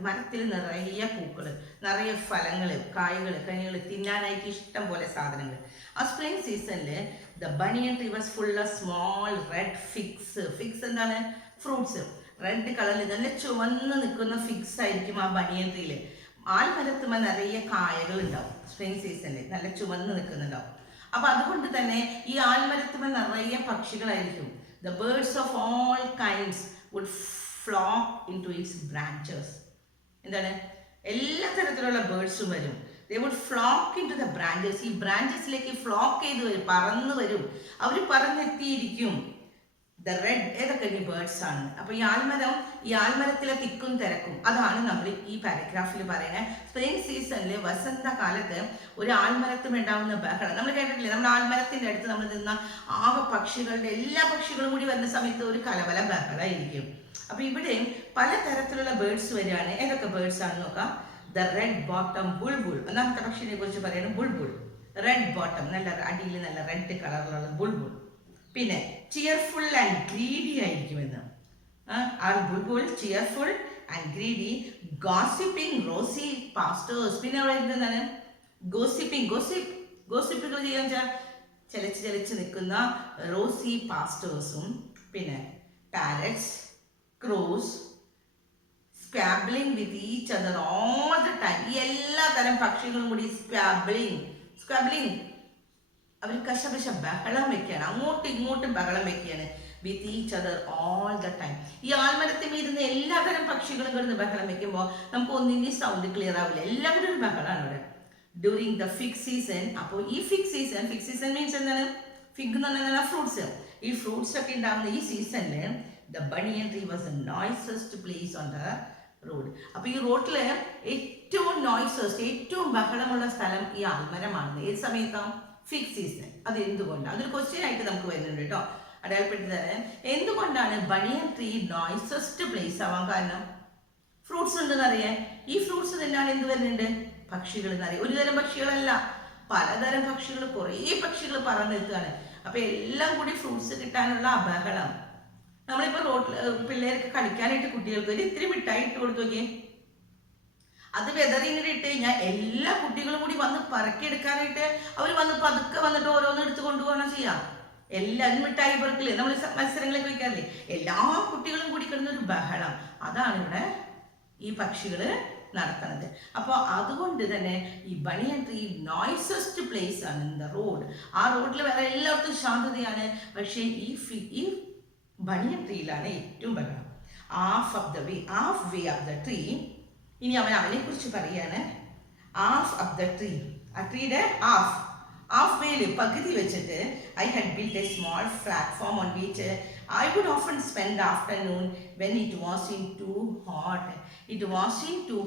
മരത്തിൽ നിറയെ പൂക്കൾ, നിറയെ ഫലങ്ങൾ, കായ്കൾ, കനികൾ, തിന്നാനായിട്ട് ഇഷ്ടം പോലെ സാധനങ്ങൾ. ആ സ്പ്രിംഗ് സീസണിൽ the banyan tree was full of small red figs. Figs എന്താണ്? ഫ്രൂട്ട്സ്. റെഡ് കളറിൽ നല്ല ചുവന്ന് നിൽക്കുന്ന ഫിഗ്സ് ആയിരിക്കും ആ ബനിയൻ ട്രീയിൽ. ആൽമരത്തുമ്പോൾ നിറയെ കായകൾ ഉണ്ടാവും. സ്പ്രിംഗ് സീസണിൽ നല്ല ചുവന്ന് നിൽക്കുന്നുണ്ടാവും. അപ്പം അതുകൊണ്ട് തന്നെ ഈ ആൽമരത്തുമ്പോൾ നിറയെ പക്ഷികളായിരിക്കും. The birds of all kinds would flock into its branches. എന്താണ്? എല്ലാ തരത്തിലുള്ള ബേർഡ്സും വരും. They would flock into the branches. ഈ ബ്രാഞ്ചസിലേക്ക് ഫ്ലോക്ക് ചെയ്ത് വരും, പറന്ന് വരും. അവർ പറന്നെത്തിയിരിക്കും. ദ റെഡ്, ഏതൊക്കെ ഈ ബേർഡ്സ് ആണ്. അപ്പോൾ ഈ ആൽമരത്തിലെ തിക്കും തിരക്കും, അതാണ് നമ്മൾ ഈ പാരഗ്രാഫിൽ പറയുന്നത്. സ്പ്രിംഗ് സീസണിൽ വസന്തകാലത്ത് ഒരു ആൽമരത്തും ഉണ്ടാവുന്ന ബഹളം നമ്മൾ കേട്ടിട്ടില്ലേ? നമ്മുടെ ആൽമരത്തിൻ്റെ അടുത്ത് നമ്മൾ നിന്ന പക്ഷികളുടെ എല്ലാ പക്ഷികളും കൂടി വരുന്ന സമയത്ത് ഒരു കലവല ബഹളമായിരിക്കും. അപ്പോൾ ഇവിടെയും പലതരത്തിലുള്ള ബേർഡ്സ് വരികയാണ്. ഏതൊക്കെ ബേർഡ്സ് ആണെന്ന് നോക്കാം. ദ റെഡ് ബോട്ടം ബുൾബുൾ, ഒന്നാമത്തെ പക്ഷിനെ കുറിച്ച് പറയുന്നത് ബുൾബുൾ. റെഡ് ബോട്ടം, നല്ല അടിയിൽ നല്ല റെഡ് കളറിലുള്ള ബുൾബുൾ. പിന്നെ ചിയർഫുൾ ആൻഡ് ഗ്രീഡി ആയിരിക്കുമെന്ന്. Are bulbul cheerful and greedy. Gossiping rosy pastors. പിന്നെ അവിടെ എന്താണ്? ഗോസിപ്പുകൾ ചെയ്യാൻ ചലച്ച് നിൽക്കുന്ന റോസി പാസ്റ്റേഴ്സും. പിന്നെ parrots, crows, squabbling with each other all the time. ഈ എല്ലാ തരം പക്ഷികളും കൂടി സ്ക്വാബ്ലിംഗ് അവർ കശപശ ബഹളം വെക്കുകയാണ്, അങ്ങോട്ടും ഇങ്ങോട്ടും ബഹളം വെക്കുകയാണ്. വിത്ത് each other all the time. ഈ ആൽമരത്തിൽ ഇരുന്ന് എല്ലാതരം പക്ഷികളും കിടന്ന് ബഹളം വെക്കുമ്പോൾ നമുക്ക് ഒന്നിൻ്റെ സൗണ്ട് ക്ലിയർ ആവില്ല. എല്ലാവരും ഒരു ബഹളമാണ് അവിടെ. During the fig season. അപ്പോൾ ഈ ഫിഗ് സീസൺ മീൻസ് എന്താണ്? ഫിഗ് എന്ന് പറഞ്ഞാൽ ഫ്രൂട്ട്സ്. ഈ ഫ്രൂട്ട്സ് ഒക്കെ ഉണ്ടാകുന്ന ഈ സീസണിൽ the banyan tree was the noisiest place on the road. അപ്പോൾ ഈ റോഡിൽ ഏറ്റവും ഏറ്റവും ബഹളമുള്ള സ്ഥലം ഈ ആൽമരമാണ്. ഏത് സമയത്താണ്? Fig season. അത് എന്തുകൊണ്ടാണ്? അതൊരു ക്വസ്റ്റ്യൻ ആയിട്ട് നമുക്ക് വരുന്നുണ്ട് കേട്ടോ, അടയാളപ്പെടുത്തി തരാൻ. എന്തുകൊണ്ടാണ് ബനിയൻ ട്രീ നോയ്സസ്റ്റ് പ്ലേസ് ആവാൻ കാരണം? ഫ്രൂട്ട്സ് ഉണ്ടെന്ന് അറിയാൻ. ഈ ഫ്രൂട്ട്സ് തന്നെയാണ് എന്ത് വരുന്നുണ്ട്? പക്ഷികൾ എന്നറിയാം. ഒരു തരം പക്ഷികളല്ല, പലതരം പക്ഷികൾ, കുറേ പക്ഷികൾ പറന്നെത്തുകയാണ്. അപ്പൊ എല്ലാം കൂടി ഫ്രൂട്ട്സ് കിട്ടാനുള്ള ബഹളം. നമ്മളിപ്പോൾ റോഡിൽ പിള്ളേർക്ക് കളിക്കാനായിട്ട് കുട്ടികൾക്ക് ഒരു ഇത്തിരി മിഠായി ഇട്ട് കൊടുത്തു നോക്കിയേ. അത് വെതറിങ്ങനെ ഇട്ട് കഴിഞ്ഞാൽ എല്ലാ കുട്ടികളും കൂടി വന്ന് പറക്കിയെടുക്കാനായിട്ട് അവർ വന്ന് പതുക്കെ വന്നിട്ട് ഓരോന്നും എടുത്ത് കൊണ്ടുപോകണം ചെയ്യാം. എല്ലാവരും മിഠായി പെറുക്കില്ലേ, നമ്മൾ മത്സരങ്ങളൊക്കെ വയ്ക്കാറില്ലേ? എല്ലാ കുട്ടികളും കൂടി കിടന്നൊരു ബഹളം. അതാണ് ഇവിടെ ഈ പക്ഷികൾ നടത്തുന്നത്. അപ്പോൾ അതുകൊണ്ട് തന്നെ ഈ ബനിയൻ ട്രീ നോയ്സസ്റ്റ് പ്ലേസ് ആണ് ഇൻ ദ റോഡ്. ആ റോഡിൽ വേറെ എല്ലായിടത്തും ശാന്തതയാണ്, പക്ഷേ ഈ ബനിയൻ ട്രീയിലാണ് ഏറ്റവും ബഹളം. Half way of the tree. ഇനി അവനെ കുറിച്ച് പറയാണ്. ഹാഫ് ഓഫ് ദ ട്രീ, ആ ട്രീയുടെ ഹാഫ് വേയിൽ പകുതി വെച്ചിട്ട് I had built a small platform on which I would often spend afternoon when it was in too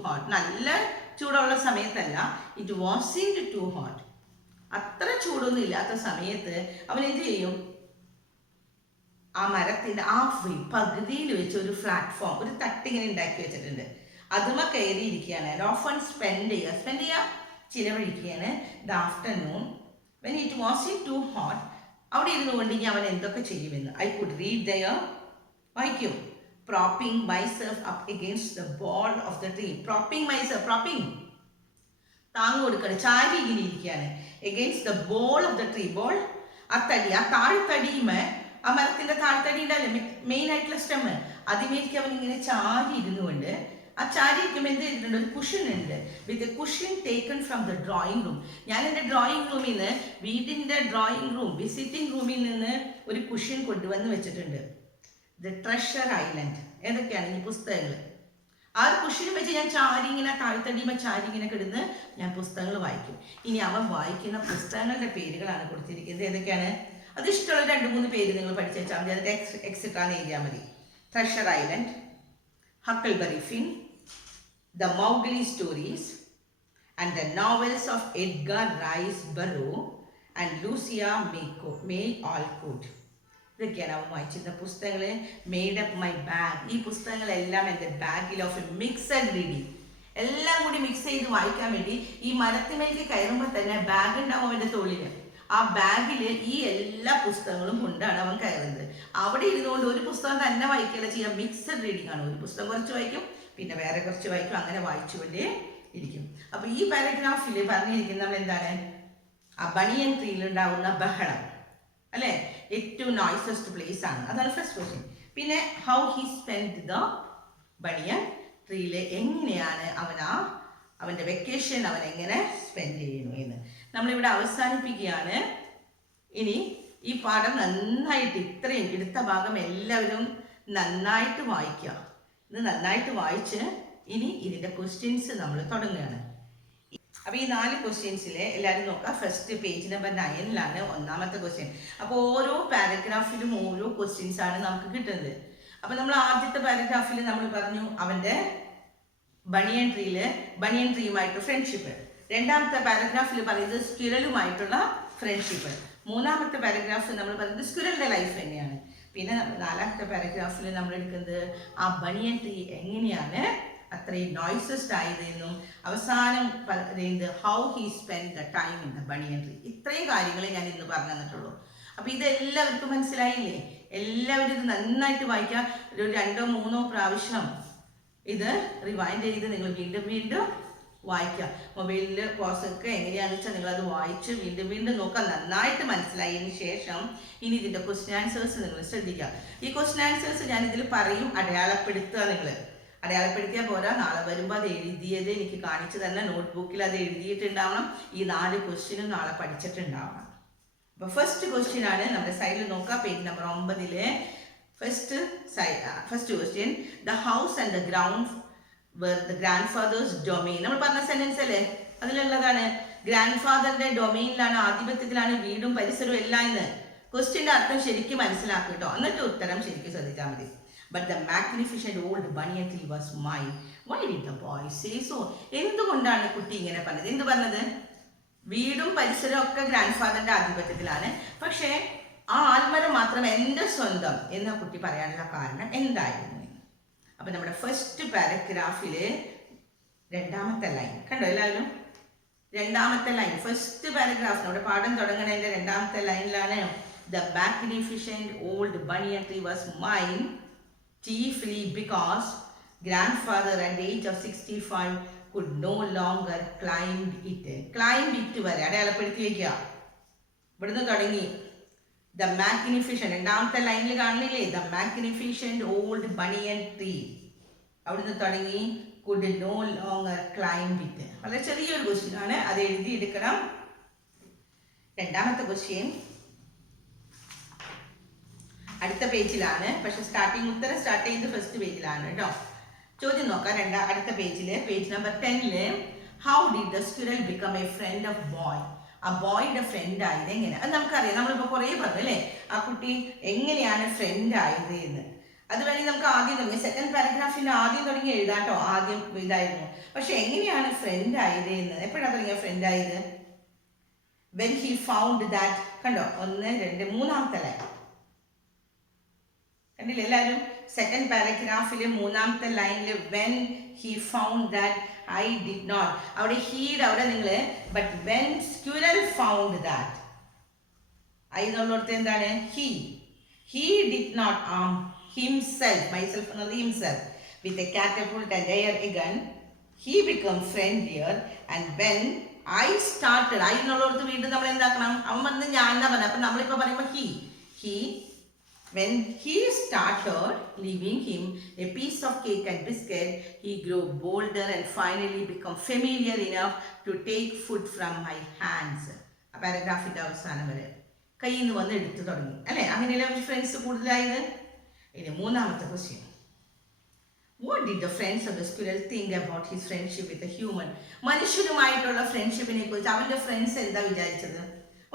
hot. നല്ല ചൂടുള്ള സമയത്തല്ല, it was in too hot. അത്ര ചൂടൊന്നും ഇല്ലാത്ത സമയത്ത് അവൻ എന്ത് ചെയ്യും? ആ മരത്തിൻ്റെ ഹാഫ് വേ പകുതിയിൽ വെച്ച് ഒരു പ്ലാറ്റ്ഫോം, ഒരു തട്ടിങ്ങനെ ഉണ്ടാക്കി വെച്ചിട്ടുണ്ട്. അതുമ കയറിയിരിക്കുകയാണ്. ഓഫൺ സ്പെൻഡ് ചെയ്യുക, ചിലവഴിക്കുകയാണ്. The afternoon when it was in too hot. അവിടെ ഇരുന്നു കൊണ്ട് ഇനി അവൻ എന്തൊക്കെ ചെയ്യുമെന്ന്. ഐ കുഡ് റീഡ് ദയർ, വായിക്കും. Propping myself up against the bole of the tree. Propping താങ്ങ് കൊടുക്കണം, ചാരി ഇങ്ങനെ ഇരിക്കുകയാണ്. Against the bole of the tree. Bole ആ താഴ്ത്തടിയുമേ, ആ മരത്തിന്റെ താഴ്ത്തടി ഉണ്ടാവില്ലേ, മെയിൻ ആയിട്ടുള്ള സ്റ്റെമ്മ്, അതിമേലേക്ക് അവൻ ഇങ്ങനെ ചാരി ഇരുന്നുകൊണ്ട്, ആ ചാരി ഇരിക്കുമ്പോൾ എന്ത് ചെയ്തിട്ടുണ്ട്? ഒരു കുഷൻ ഉണ്ട്. With a cushion taken from the drawing room. ഞാൻ എൻ്റെ ഡ്രോയിങ് റൂമിൽ നിന്ന്, വീടിൻ്റെ ഡ്രോയിങ് റൂം വിസിറ്റിംഗ് റൂമിൽ നിന്ന് ഒരു കുഷൻ കൊണ്ടുവന്ന് വെച്ചിട്ടുണ്ട്. The Treasure Island. ഏതൊക്കെയാണ് ഈ പുസ്തകങ്ങൾ. ആ ഒരു കുഷനും വെച്ച് ഞാൻ താഴ്ത്തടിയുമ്പോൾ ചാരി ഇങ്ങനെ കിടന്ന് ഞാൻ പുസ്തകങ്ങൾ വായിക്കും. ഇനി അവൻ വായിക്കുന്ന പുസ്തകങ്ങളുടെ പേരുകളാണ് കൊടുത്തിരിക്കുന്നത്. ഏതൊക്കെയാണ്? അത് ഇഷ്ടമുള്ള 2-3 പേര് നിങ്ങൾ പഠിച്ചു വെച്ചാൽ മതി. അതിൻ്റെ എക്സെട്രാ എഴുതിയാൽ മതി. Treasure Island, Huckleberry Finn, The Mowgli Stories, and the novels of Edgar Rice Burroughs and Lucia May Alcott. ഇതൊക്കെയാണ് അവൻ വായിച്ചിരുന്ന പുസ്തകങ്ങൾ. മെയ്ഡ് അപ്പ് മൈ ബാഗ്, ഈ പുസ്തകങ്ങളെല്ലാം എൻ്റെ ബാഗിൽ ഓഫ് എ മിക്സഡ് റീഡിങ്, എല്ലാം കൂടി മിക്സ് ചെയ്ത് വായിക്കാൻ വേണ്ടി ഈ മരത്തിമേലേക്ക് കയറുമ്പോൾ തന്നെ ബാഗ് ഉണ്ടാവും അവൻ്റെ തോളിൽ. ആ ബാഗിൽ ഈ എല്ലാ പുസ്തകങ്ങളും കൊണ്ടാണ് അവൻ കയറുന്നത്. അവിടെ ഇരുന്നുകൊണ്ട് ഒരു പുസ്തകം തന്നെ വായിക്കുകയല്ല ചെയ്യാം, മിക്സഡ് റീഡിംഗ് ആണ്. ഒരു പുസ്തകം കുറച്ച് വായിക്കും, പിന്നെ വേറെ കുറച്ച് വായിക്കും, അങ്ങനെ വായിച്ചുകൊണ്ടേ ഇരിക്കും. അപ്പോൾ ഈ പാരഗ്രാഫിൽ പറഞ്ഞിരിക്കുന്നത് നമ്മൾ എന്താണ്, ആ ബണിയൻ ട്രീയിലുണ്ടാവുന്ന ബഹളം അല്ലേ, ഏറ്റവും നോയ്സസ്റ്റ് പ്ലേസ് ആണ്. അതാണ് ഫസ്റ്റ് ക്വസ്റ്റ്യൻ. പിന്നെ ഹൗ ഹി സ്പെൻഡ് ദ ബണിയൻ ട്രീയിൽ, എങ്ങനെയാണ് അവൻ്റെ വെക്കേഷൻ അവൻ എങ്ങനെ സ്പെൻഡ് ചെയ്യുന്നു എന്ന് നമ്മളിവിടെ അവസാനിപ്പിക്കുകയാണ്. ഇനി ഈ പാഠം നന്നായിട്ട് ഇത്രയും എടുത്ത ഭാഗം എല്ലാവരും നന്നായിട്ട് വായിക്കുക. ഇത് നന്നായിട്ട് വായിച്ച് ഇനി ഇതിൻ്റെ ക്വസ്റ്റ്യൻസ് നമ്മൾ തുടങ്ങുകയാണ്. അപ്പോൾ ഈ 4 ക്വസ്റ്റ്യൻസിൽ എല്ലാവരും നോക്കാം. ഫസ്റ്റ് പേജ് നമ്പർ 9 ഒന്നാമത്തെ ക്വസ്റ്റ്യൻ. അപ്പോൾ ഓരോ പാരഗ്രാഫിലും ഓരോ ക്വസ്റ്റ്യൻസ് ആണ് നമുക്ക് കിട്ടുന്നത്. അപ്പോൾ നമ്മൾ ആദ്യത്തെ പാരഗ്രാഫിൽ നമ്മൾ പറഞ്ഞു അവൻ്റെ ബണിയൻ ട്രീയുമായിട്ട് ഫ്രണ്ട്ഷിപ്പ്. രണ്ടാമത്തെ പാരഗ്രാഫിൽ പറയുന്നത് സ്ക്വിറലുമായിട്ടുള്ള ഫ്രണ്ട്ഷിപ്പ്. മൂന്നാമത്തെ പാരഗ്രാഫ് നമ്മൾ പറയുന്നത് സ്ക്വിറലിൻ്റെ ലൈഫ് തന്നെയാണ്. പിന്നെ നാലാമത്തെ പാരഗ്രാഫിൽ നമ്മൾ എടുക്കുന്നത് ആ ബണിയൻ ട്രീ എങ്ങനെയാണ് അത്രയും നോയ്സസ്റ്റ് ആയതെന്നും അവസാനം പറയുന്നത് how he spend the time in the banyan tree. ഇത്രയും കാര്യങ്ങൾ ഞാൻ ഇന്ന് പറഞ്ഞു തന്നിട്ടുള്ളൂ. അപ്പോൾ ഇതെല്ലാവർക്കും മനസ്സിലായില്ലേ? എല്ലാവരും ഇത് നന്നായിട്ട് വായിക്കാം. ഒരു 2-3 പ്രാവശ്യം ഇത് റിവൈൻഡ് ചെയ്ത് നിങ്ങൾ വീണ്ടും വീണ്ടും വായിക്കുക. മൊബൈലിൽ പോസ്റ്റൊക്കെ എങ്ങനെയാണെന്ന് വെച്ചാൽ നിങ്ങളത് വായിച്ച് വീണ്ടും വീണ്ടും നോക്കുക. നന്നായിട്ട് മനസ്സിലായതിന് ശേഷം ഇനി ഇതിൻ്റെ ക്വസ്റ്റ്യൻ ആൻസേഴ്സ് നിങ്ങൾ ശ്രദ്ധിക്കുക. ഈ ക്വസ്റ്റ്യൻ ആൻസേഴ്സ് ഞാനിതിൽ പറയും, അടയാളപ്പെടുത്തുക. നിങ്ങൾ അടയാളപ്പെടുത്തിയാൽ പോരാ, നാളെ വരുമ്പോൾ അത് എഴുതിയത് എനിക്ക് കാണിച്ചു തന്നെ, നോട്ട്ബുക്കിൽ അത് എഴുതിയിട്ടുണ്ടാവണം. ഈ 4 ക്വസ്റ്റ്യനും നാളെ പഠിച്ചിട്ടുണ്ടാവണം. അപ്പോൾ ഫസ്റ്റ് ക്വസ്റ്റ്യൻ ആണ്, നമ്മുടെ സൈഡിൽ നോക്കുക, page number 9. First question, the house and the ground were the grandfather's domain. നമ്മൾ പറഞ്ഞ സെന്റൻസ് അല്ലേ, അതിലുള്ളതാണ്. ഗ്രാൻഡ് ഫാദറിന്റെ ഡൊമെയിനിലാണ്, ആധിപത്യത്തിലാണ് വീടും പരിസരവും എല്ലാം എന്ന്. ക്വസ്റ്റ്യൻ്റെ അർത്ഥം ശരിക്കും മനസ്സിലാക്കുക കേട്ടോ, എന്നിട്ട് ഉത്തരം ശരിക്കും ശ്രദ്ധിച്ചാൽ മതി. But the magnificent old banyan tree was mine. Why did the boy say so? എന്തുകൊണ്ടാണ് കുട്ടി ഇങ്ങനെ പറഞ്ഞത്? എന്ത് പറഞ്ഞത്? വീടും പരിസരവും ഒക്കെ ഗ്രാൻഡ് ഫാദറിന്റെ ആധിപത്യത്തിലാണ്, പക്ഷേ ആ ആൽമരം മാത്രം എൻ്റെ സ്വന്തം എന്ന കുട്ടി പറയാനുള്ള കാരണം എന്തായിരുന്നു? അപ്പൊ നമ്മുടെ ഫസ്റ്റ് പാരഗ്രാഫിൽ രണ്ടാമത്തെ ലൈൻ കണ്ടോ എല്ലാവരും? രണ്ടാമത്തെ ലൈൻ ഫസ്റ്റ് പാരഗ്രാഫ് നമ്മുടെ പാഠം തുടങ്ങണതിന്റെ രണ്ടാമത്തെ ലൈനിലാണ് the magnificent old banyan tree was mine chiefly because grandfather at the age of 65 could no longer climb it. വരെ അടയാളപ്പെടുത്തി വയ്ക്കുക. ഇവിടുന്ന് തുടങ്ങി ദ മാഗ്നിഫിഷ്യന്റ്, രണ്ടാമത്തെ ലൈനിൽ കാണുന്നില്ലേ, the magnificent old banyan tree, അവിടുന്ന് തുടങ്ങി could no longer climb it. വളരെ ചെറിയൊരു ക്വസ്റ്റ്യൻ ആണ്, അത് എഴുതിയെടുക്കണം. രണ്ടാമത്തെ ക്വസ്റ്റ്യൻ അടുത്ത പേജിലാണ്, പക്ഷെ ഉത്തരം സ്റ്റാർട്ട് ചെയ്യുന്നത് ഫസ്റ്റ് പേജിലാണ് കേട്ടോ. ചോദ്യം നോക്കാം. അടുത്ത പേജിൽ, page number 10, how did the squirrel become a friend of boy. ആ ബോയുടെ ഫ്രണ്ട് ആയത് എങ്ങനെ? അത് നമുക്കറിയാം, നമ്മളിപ്പോൾ കുറേ പറഞ്ഞു അല്ലേ, ആ കുട്ടി എങ്ങനെയാണ് ഫ്രണ്ട് ആയത് എന്ന്. അത് വേണമെങ്കിൽ നമുക്ക് ആദ്യം തുടങ്ങി, സെക്കൻഡ് പാരഗ്രാഫിൽ ആദ്യം തുടങ്ങി എഴുതാട്ടോ, ആദ്യം ഇതായിരുന്നു. പക്ഷെ എങ്ങനെയാണ് ഫ്രണ്ട് ആയത് എന്ന്, എപ്പോഴാണ് തുടങ്ങിയ ഫ്രണ്ട് ആയത്? വെൻ ഹി ഫൗണ്ട് ദാറ്റ്, കണ്ടോ 1, 2, മൂന്നാമത്തെ ലൈൻ കണ്ടില്ല എല്ലാവരും? സെക്കൻഡ് പാരഗ്രാഫിൽ മൂന്നാമത്തെ ലൈനിൽ when he found that I did not, അവിടെ ഹീഡ് അവിടെ നിങ്ങൾ, but when squirrel found that, I എന്നുള്ളടത്ത് എന്താണ്? He did not arm himself, myself എന്നത് himself, with a catapult and air a gun, he become friendlier. And when I started, I എന്നുള്ളടത്ത് വീണ്ടും നമ്മൾ എന്താക്കണം? അവൻ വന്ന് ഞാൻ എന്നാ പറഞ്ഞത്, അപ്പം നമ്മളിപ്പോൾ പറയുമ്പോൾ when he started leaving him a piece of cake and biscuit, he grew bolder and finally become familiar enough to take food from my hands. ആ പാരഗ്രാഫിന്റെ അവസാനം വരെ കയ്യിൽ നിന്ന് വന്ന് എടുത്തു തുടങ്ങി അല്ലേ? അങ്ങനെയല്ലേ അവർ ഫ്രണ്ട്സ് കൂടുതലായത്? ഇനി മൂന്നാമത്തെ question, what did the friends of the squirrel think about his friendship with a human? മനുഷ്യനുമായിട്ടുള്ള ഫ്രണ്ട്ഷിപ്പിനെ കുറിച്ച് അവന്റെ ഫ്രണ്ട്സ് എന്താ വിചാരിച്ചത്?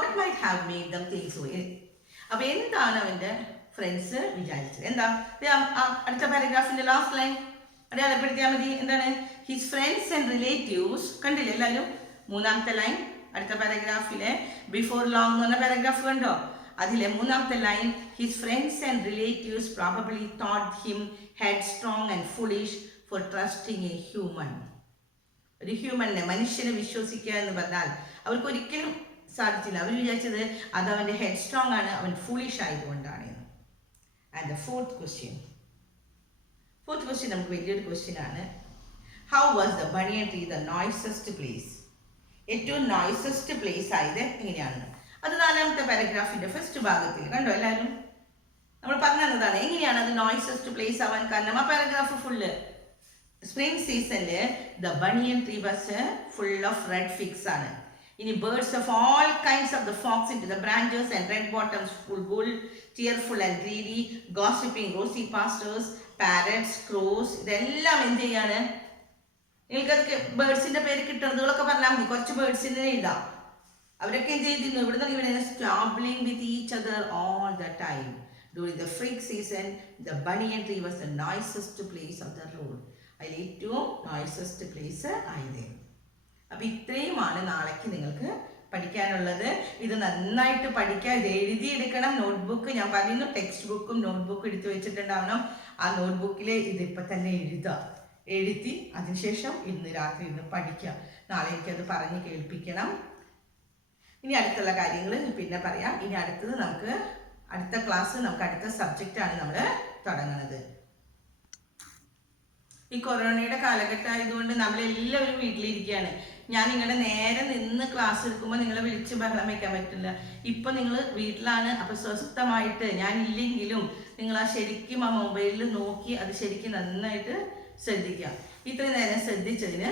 what might have made them think so? അപ്പൊ എന്താണ് അവന്റെ ഫ്രണ്ട്സ് വിചാരിച്ചത്? എന്താ? അടുത്ത പാരഗ്രാഫിന്റെ ലാസ്റ്റ് ലൈൻ അടയാളപ്പെടുത്തിയാൽ മതി. എന്താണ്? ഹിസ് ഫ്രണ്ട്സ് ആൻഡ് റിലേറ്റീവ്സ്, കണ്ടില്ലേ എല്ലാവരും? മൂന്നാമത്തെ ലൈൻ അടുത്ത പാരഗ്രാഫിലെ ബിഫോർ ലോങ് എന്ന് പറഞ്ഞ പാരഗ്രാഫ് കണ്ടോ? അതിലെ മൂന്നാമത്തെ line his friends and relatives probably thought him headstrong and foolish for trusting a human. ഒരു ഹ്യൂമനെ, മനുഷ്യനെ വിശ്വസിക്കുക എന്ന് പറഞ്ഞാൽ അവർക്ക് ഒരിക്കലും സാധിച്ചില്ല. അവർ വിചാരിച്ചത് അത് അവൻ്റെ ഹെഡ് സ്ട്രോങ് ആണ്, അവൻ ഫുളിഷ് ആയതുകൊണ്ടാണ് എന്ന്. ആൻഡ് ദ ഫോർത്ത് ക്വസ്റ്റ്യൻ നമുക്ക് വലിയൊരു ക്വസ്റ്റ്യൻ ആണ്. How was the banyan tree the noisiest place? ഏറ്റവും നോയ്സസ്റ്റ് പ്ലേസ് ആയത് എങ്ങനെയാണ്? അത് 4ാമത്തെ പാരഗ്രാഫിന്റെ ഫസ്റ്റ് ഭാഗത്തിൽ കണ്ടോ എല്ലാവരും? നമ്മൾ പറഞ്ഞു തന്നതാണ് എങ്ങനെയാണ് അത് നോയ്സസ്റ്റ് പ്ലേസ് ആവാൻ കാരണം. ആ പാരഗ്രാഫ് ഫുള്ള് സ്പ്രിംഗ് സീസണില് the banyan tree was full of red figs ആണ്. ഇനി birds of all kinds of the flocks into the branches and red bottoms full tearful and greedy, gossiping rosy pastors, parrots, crows, ഇതെല്ലാം എന്ത് ചെയ്യാണ്? നിങ്ങൾക്കൊക്കെ ബേർഡ്സിന്റെ പേര് കിട്ടുന്നതുകളൊക്കെ പറഞ്ഞാൽ മതി, കുറച്ച് ബേർഡ്സിന്റെ എഴുതാം. അവരൊക്കെ എന്ത് ചെയ്തിരുന്നു? ഇവിടെ scrabbling with each other all the time. During the fig season the banyan tree was the noisiest place of the road. അതിൽ ഏറ്റവും നോയ്സസ്റ്റ് പ്ലേസ് ആയത്. അപ്പൊ ഇത്രയുമാണ് നാളേക്ക് നിങ്ങൾക്ക് പഠിക്കാനുള്ളത്. ഇത് നന്നായിട്ട് പഠിക്കുക, ഇത് എഴുതിയെടുക്കണം. നോട്ട്ബുക്ക് ഞാൻ പറയുന്നു, ടെക്സ്റ്റ് ബുക്കും നോട്ട്ബുക്കും എടുത്ത് വെച്ചിട്ടുണ്ടാവണം. ആ നോട്ട്ബുക്കിൽ ഇതിപ്പോൾ തന്നെ എഴുതി അതിനുശേഷം ഇന്ന് രാത്രി ഇരുന്ന് പഠിക്കുക. നാളെ എനിക്കത് പറഞ്ഞ് കേൾപ്പിക്കണം. ഇനി അടുത്തുള്ള കാര്യങ്ങൾ പിന്നെ പറയാം. ഇനി അടുത്ത ക്ലാസ് നമുക്ക് അടുത്ത സബ്ജക്റ്റാണ് നമ്മൾ തുടങ്ങുന്നത്. ഈ കൊറോണയുടെ കാലഘട്ടം ആയതുകൊണ്ട് നമ്മളെല്ലാവരും വീട്ടിലിരിക്കുകയാണ്. ഞാൻ നിങ്ങളുടെ നേരെ നിന്ന് ക്ലാസ് എടുക്കുമ്പോൾ നിങ്ങളെ വിളിച്ച് ബഹളം വയ്ക്കാൻ പറ്റില്ല. ഇപ്പം നിങ്ങൾ വീട്ടിലാണ്. അപ്പോൾ സ്വസ്ഥമായിട്ട് ഞാനില്ലെങ്കിലും നിങ്ങൾ ശരിക്കും ആ മൊബൈലിൽ നോക്കി അത് ശരിക്കും നന്നായിട്ട് ശ്രദ്ധിക്കുക. ഇത്രയും നേരം ശ്രദ്ധിച്ചതിന്